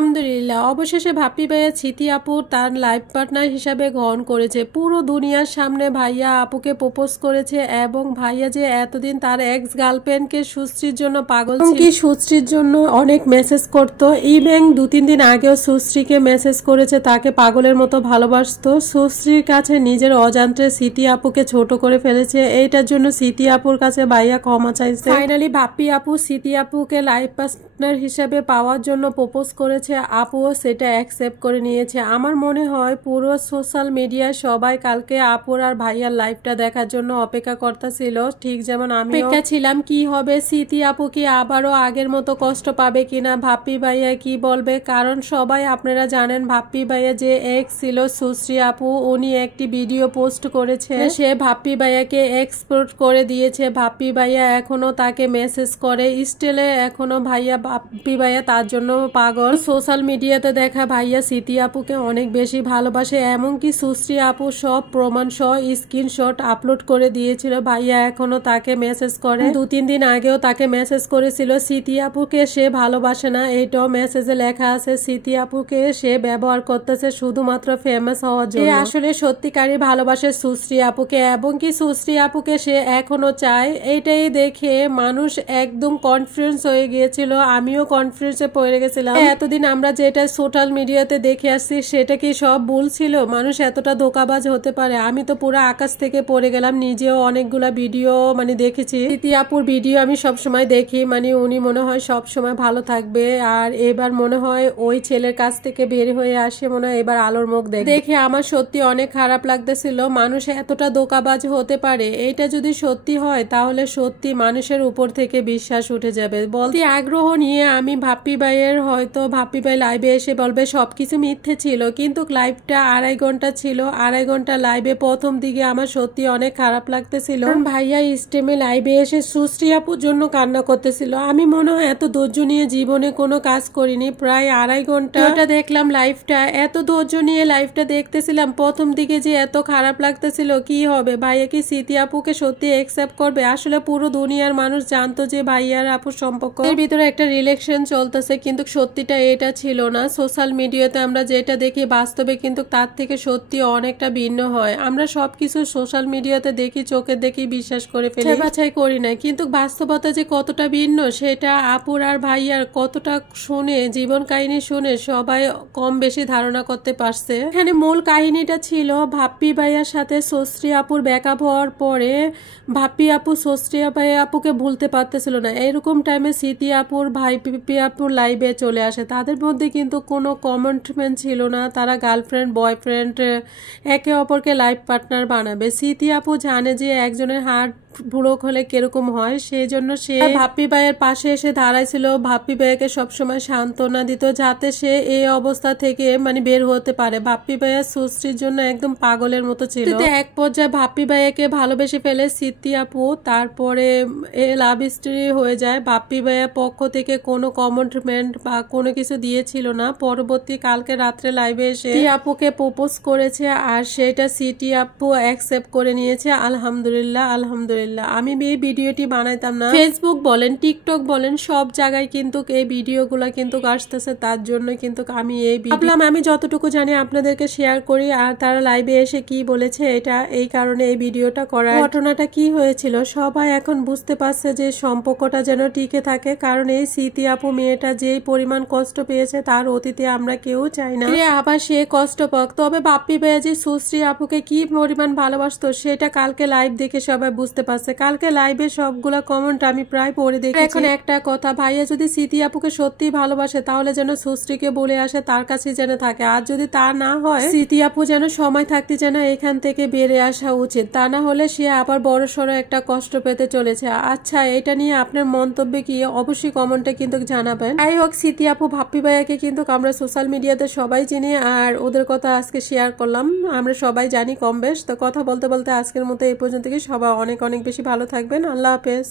আলহামদুলিল্লাহ, অবশেষে ভাপ্পি ভাইয়া স্মৃতি আপু তার লাইফ পার্টনার হিসাবে গ্রহণ করেছে। পুরো দুনিয়ার সামনে ভাইয়া আপুকে প্রপোজ করেছে এবং ভাইয়া যে এতদিন তার এক্স গার্লফ্রেন্ডকে সুশ্রীর জন্য পাগল ছিল, কি সুশ্রীর জন্য অনেক মেসেজ করতো। ইভেন 2-3 দিন আগেও সুশ্রীকে মেসেজ করেছে, তাকে পাগলের মতো ভালোবাসতো। সুশ্রীর কাছে নিজের অজান্তে স্মৃতি আপুকে ছোট করে ফেলেছে। এইটার জন্য স্মৃতি আপুর কাছে ভাইয়া ক্ষমা চাইছে। ফাইনালি ভাপ্পি আপু স্মৃতি আপুকে লাইফ পার্টনার হিসাবে পাওয়ার জন্য প্রপোজ করেছে, আপুও সেটা অ্যাকসেপ্ট করে নিয়েছে। আমার মনে হয় পুরো সোশ্যাল মিডিয়ায় সবাই কালকে আপুর আর ভাইয়ার লাইফটা দেখার জন্য অপেক্ষা করতেছিল, ঠিক যেমন আমি অপেক্ষা ছিলাম কি হবে, স্মৃতি আপু কি আবারও আগের মতো কষ্ট পাবে কিনা, ভাপ্পি ভাইয়া কি বলবে। কারণ সবাই আপনারা জানেন ভাপ্পি ভাইয়া যে এক্স ছিল সুশ্রী আপু, উনি একটি ভিডিও পোস্ট করেছে, সে ভাপ্পি ভাইয়াকে এক্সপোর্ট করে দিয়েছে। ভাপ্পি ভাইয়া এখনো তাকে মেসেজ করে, স্টিলে এখনো ভাপ্পি ভাইয়া তার জন্য পাগল। সোশ্যাল মিডিয়াতে দেখা ভাইয়া স্মৃতি আপুকে অনেক বেশি ভালোবাসে, এমনকি সুশ্রী আপু সব প্রমাণ সহ স্ক্রিনশট আপলোড করে দিয়েছিল। ভাইয়া এখনো তাকে মেসেজ করে, 2-3 দিন আগেও তাকে মেসেজ করেছিল। স্মৃতি আপুকে সে ভালোবাসে না, এইটাও মেসেজে লেখা আছে। স্মৃতি আপুকে সে ব্যবহার করতেছে শুধুমাত্র ফেমাস হওয়ার জন্য। আসলে সত্যিকারই ভালোবাসে সুশ্রী আপুকে, এবং কি সুশ্রী আপুকে সে এখনো চায়। এইটাই দেখে মানুষ একদম কনফিডেন্স হয়ে গিয়েছিল, আমিও কনফিডেন্সে পড়ে গেছিলাম। এতদিন আমরা যেটা সোশ্যাল মিডিয়াতে দেখে আসছি সেটা কি সব ভুল ছিল? মানুষ এতটা ধোঁকাবাজ হতে পারে? আমি তো পুরো আকাশ থেকে পড়ে গেলাম। নিজেও অনেকগুলা ভিডিও দেখেছি, স্মৃতি আপুর ভিডিও আমি সবসময় দেখি, উনি মনে হয় সবসময় ভালো থাকবে। আর এবার মনে হয় ওই ছেলের কাছ থেকে বের হয়ে আসে, মনে হয় এবার আলোর মুখ দেখে আমার সত্যি অনেক খারাপ লাগতেছিল। মানুষ এতটা ধোঁকাবাজ হতে পারে? এইটা যদি সত্যি হয় তাহলে সত্যি মানুষের উপর থেকে বিশ্বাস উঠে যাবে। বলতে আগ্রহ নিয়ে আমি ভাপ্পি ভাইয়ের, হয়তো ভাপ্পি ভাই লাইভে এসে বলবে সবকিছু মিথ্যে ছিল, কিন্তু লাইভটা 2.5 ঘন্টা ছিল। 2.5 ঘন্টা লাইভে প্রথম দিকে আমার সত্যি অনেক খারাপ লাগতেছিল। ভাইয়া স্টেমে লাইভে এসে সুশ্রী আপুর জন্য কান্না করতেছিল। আমি মনে হয় এত ধৈর্য নিয়ে জীবনে কোনো কাজ করিনি। প্রায় 2.5 ঘন্টা দেখলাম লাইভটা, এত ধৈর্য নিয়ে লাইভটা দেখতেছিলাম। প্রথম দিকে যে এত খারাপ লাগতেছিল, কি হবে, ভাইয়া কি স্মৃতি আপুকে সত্যি অ্যাকসেপ্ট করবে? আসলে পুরো দুনিয়ার মানুষ জানতো যে ভাইয়ার আপুর সম্পর্ক এর ভিতরে একটা রিলেশন চলতেছে, কিন্তু সত্যিটা এটা ছিল না। সোশ্যাল মিডিয়াতে আমরা যেটা দেখি বাস্তবে কিন্তু তার থেকে সত্যি অনেকটা ভিন্ন হয়। আমরা সবকিছু সোশ্যাল মিডিয়াতে দেখি, চোখে দেখি, বিশ্বাস করে ফেলি, বাছাই করি না। কিন্তু বাস্তবতা যে কতটা ভিন্ন সেটা আপুর আর ভাইয়ার কতটা শুনে, জীবন কাহিনী শুনে সবাই কম বেশি ধারণা করতে পারছে। এখানে মূল কাহিনীটা ছিল ভাপ্পি ভাইয়ার সাথে সুশ্রী আপুর ব্যাকআপ হওয়ার পরে ভাপ্পি আপু সুশ্রী আপুকে ভুলতে পারতেছিল না। এরকম টাইমে স্মৃতি আপুর ভাপ্পি আপুর লাইভে চলে আসে। তাদের মধ্যে কিন্তু কোনো কমিটমেন্ট ছিল না, তারা গার্লফ্রেন্ড বয়ফ্রেন্ড একে অপরকে লাইফ পার্টনার বানাবে। স্মৃতি আপু জানে যে একজনের হার্ট ব্লক হলে কিরকম হয়, সেই জন্য সে ভাপ্পি ভাইয়ের পাশে এসে দাঁড়াইছিল, ভাপ্পি ভাইয়াকে সবসময় সান্ত্বনা দিত যাতে সে এই অবস্থা থেকে বের হতে পারে। ভাপ্পি ভাইয়া সুশ্রীর জন্য একদম পাগলের মতো ছিল। এক পর্যায়ে ভাপ্পি ভাইয়াকে ভালোবেসে ফেলে স্মৃতি আপু, তারপরে লাভ স্টোরি হয়ে যায়। ভাপ্পি ভাইয়ার পক্ষ থেকে কোনো কমিটমেন্ট বা কোনো কিছু দিয়েছিল না। পরবর্তী কালকে রাত্রে লাইভে এসে আপুকে প্রপোজ করেছে, আর সেটা স্মৃতি আপু অ্যাকসেপ্ট করে নিয়েছে। আলহামদুলিল্লাহ, আলহামদুলিল্লাহ। আমি এই ভিডিওটি বানাইতাম না, ফেসবুক বলেন টিকটক বলেন সব জায়গায় কিন্তু এই ভিডিওগুলো কিন্তু আসতেছে, তার জন্য কিন্তু আমি এই ভাবলাম আমি যতটুকু জানি আপনাদেরকে শেয়ার করি। আর তারা লাইভে এসে কি বলেছে এটা এই কারণে এই ভিডিওটা করা। ঘটনাটা কি হয়েছিল সবাই এখন বুঝতে পারছে যে সম্পর্কটা যেন টিকে থাকে, কারণ এই স্মৃতি আপু মেয়েটা যেই পরিমাণ কষ্ট পেয়েছে তার অতীতে আমরা কেউ চাই না আবার সে কষ্ট পাক। তবে ভাপ্পি ভাইয়া যে সুশ্রী আপুকে কি পরিমাণ ভালোবাসতো সেটা কালকে লাইভ দেখে সবাই বুঝতে পারছে। কালকে লাইভে সবগুলা কমেন্ট আমি প্রায় পড়ে দেখি। এখন একটা কথা, ভাইয়া যদি স্মৃতি আপুকে সত্যি ভালোবাসে তাহলে যেন সুশ্রীকে বলে আসে, তার কাছে যেন থাকে। আর যদি তা না হয় স্মৃতি আপু যেন সময় থাকতে যেন এখান থেকে বেড়ে আসা উচিত, তা না হলে সে আবার বড় সড়ো একটা কষ্ট পেতে চলেছে। আচ্ছা, এটা নিয়ে আপনার মন্তব্য কি অবশ্যই কমেন্টে কিন্তু জানাবেন। যাই হোক, স্মৃতি আপু ভাপ্পি ভাইয়াকে কিন্তু আমরা সোশ্যাল মিডিয়াতে সবাই চিনি, আর ওদের কথা আজকে শেয়ার করলাম। আমরা সবাই জানি কম বেশ। তো কথা বলতে বলতে আজকের মতো এই পর্যন্ত, কি সবাই অনেক অনেক বেশি ভালো থাকবেন। আল্লাহ হাফেজ।